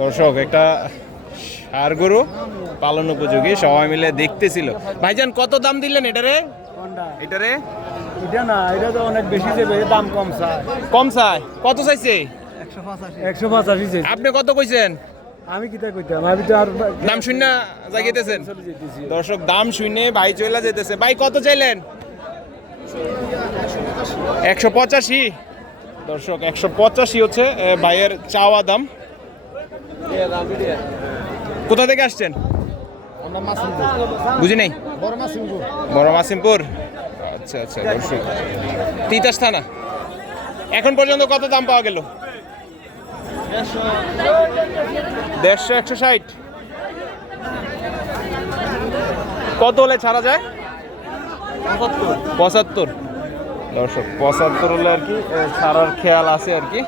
দর্শক একটা ষাঁড় গরু পালন উপযোগী, সবাই মিলে দেখতেছিল। ভাইজান কত দাম দিলেন এটারে? এটারে এটা না, এটা তো অনেক বেশি যাবে, দাম কম চাই। কম চাই? কত চাইছে? 185 চাই। আপনি কত কইছেন? আমি কিতা কইতাম, আমি তো আর দাম শূন্য জাগিতেছেন। দর্শক দাম শুনে ভাই চলে যেতেছে। ভাই কত চাইলেন? 185। দর্শক 185 হচ্ছে ভাইয়ের চাওয়া দাম। কোথা থেকে আসছেন? বুঝি নাই। বড় মাসিমপুর। আচ্ছা আচ্ছা দর্শক, তিতাস থানা। এখন পর্যন্ত কত দাম পাওয়া গেল? 150, 160। কত হলে ছাড়া যায়? 75। দর্শক 75 হলে আর কি ছাড়ার খেয়াল আছে আর কি।